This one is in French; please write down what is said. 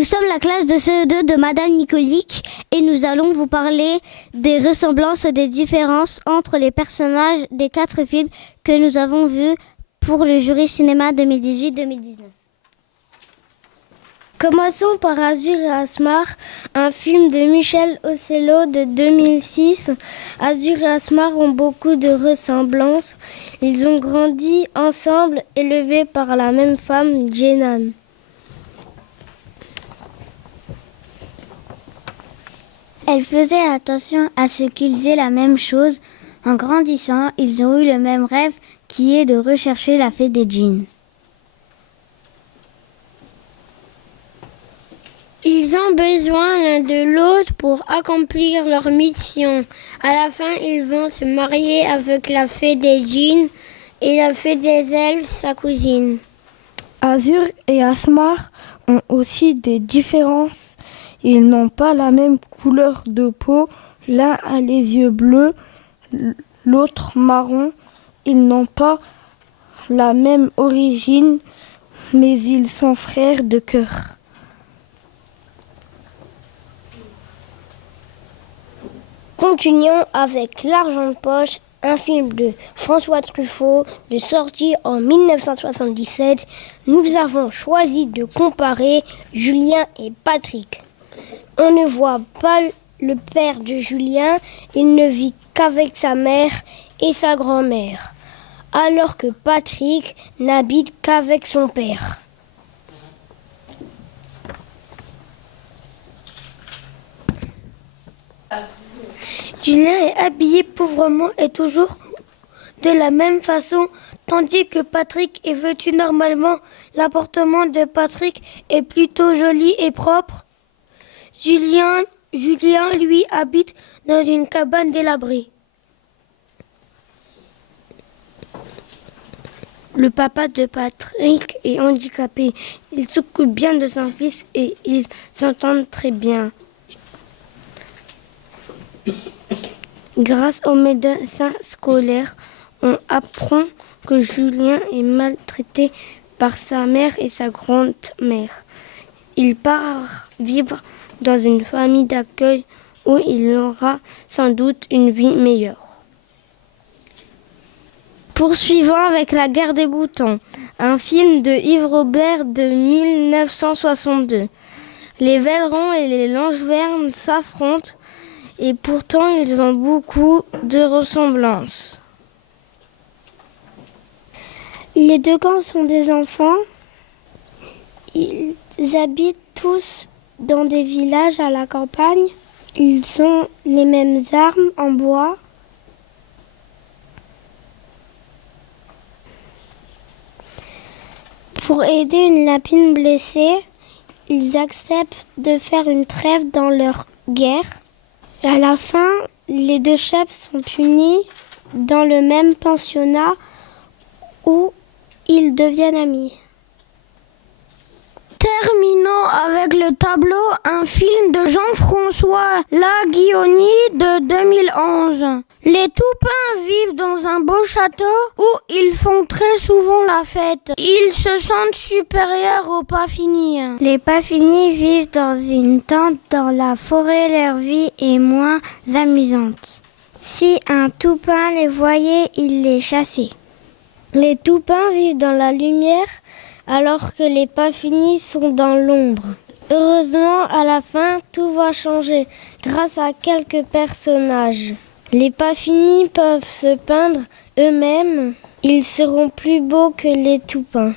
Nous sommes la classe de CE2 de Madame Nicolique et nous allons vous parler des ressemblances et des différences entre les personnages des 4 films que nous avons vus pour le jury cinéma 2018-2019. Commençons par Azur et Asmar, un film de Michel Ocello de 2006. Azur et Asmar ont beaucoup de ressemblances. Ils ont grandi ensemble, élevés par la même femme, Jenan. Elle faisait attention à ce qu'ils aient la même chose. En grandissant, ils ont eu le même rêve qui est de rechercher la fée des djinns. Ils ont besoin l'un de l'autre pour accomplir leur mission. À la fin, ils vont se marier avec la fée des djinns et la fée des elfes, sa cousine. Azur et Asmar ont aussi des différences. Ils n'ont pas la même couleur de peau. L'un a les yeux bleus, l'autre marron. Ils n'ont pas la même origine, mais ils sont frères de cœur. Continuons avec L'Argent de poche, un film de François Truffaut, de sortie en 1977. Nous avons choisi de comparer Julien et Patrick. On ne voit pas le père de Julien, il ne vit qu'avec sa mère et sa grand-mère, alors que Patrick n'habite qu'avec son père. Julien est habillé pauvrement et toujours de la même façon, tandis que Patrick est vêtu normalement. L'appartement de Patrick est plutôt joli et propre. Julien, lui, habite dans une cabane délabrée. Le papa de Patrick est handicapé. Il s'occupe bien de son fils et ils s'entendent très bien. Grâce au médecin scolaire, on apprend que Julien est maltraité par sa mère et sa grand-mère. Il part vivre dans une famille d'accueil où il aura sans doute une vie meilleure. Poursuivons avec La Guerre des boutons, un film de Yves Robert de 1962. Les Vellerons et les Langevernes s'affrontent et pourtant ils ont beaucoup de ressemblances. Les deux camps sont des enfants. Ils habitent tous dans des villages à la campagne. Ils ont les mêmes armes en bois. Pour aider une lapine blessée, ils acceptent de faire une trêve dans leur guerre. À la fin, les deux chefs sont unis dans le même pensionnat où ils deviennent amis. Terminons avec le tableau, un film de Jean-François Laguioni de 2011. Les Toupins vivent dans un beau château où ils font très souvent la fête. Ils se sentent supérieurs aux Paffini. Les Paffini vivent dans une tente dans la forêt, leur vie est moins amusante. Si un Toupin les voyait, il les chassait. Les Toupins vivent dans la lumière alors que les Paffini sont dans l'ombre. Heureusement, à la fin, tout va changer grâce à quelques personnages. Les Paffini peuvent se peindre eux-mêmes. Ils seront plus beaux que les Toupins.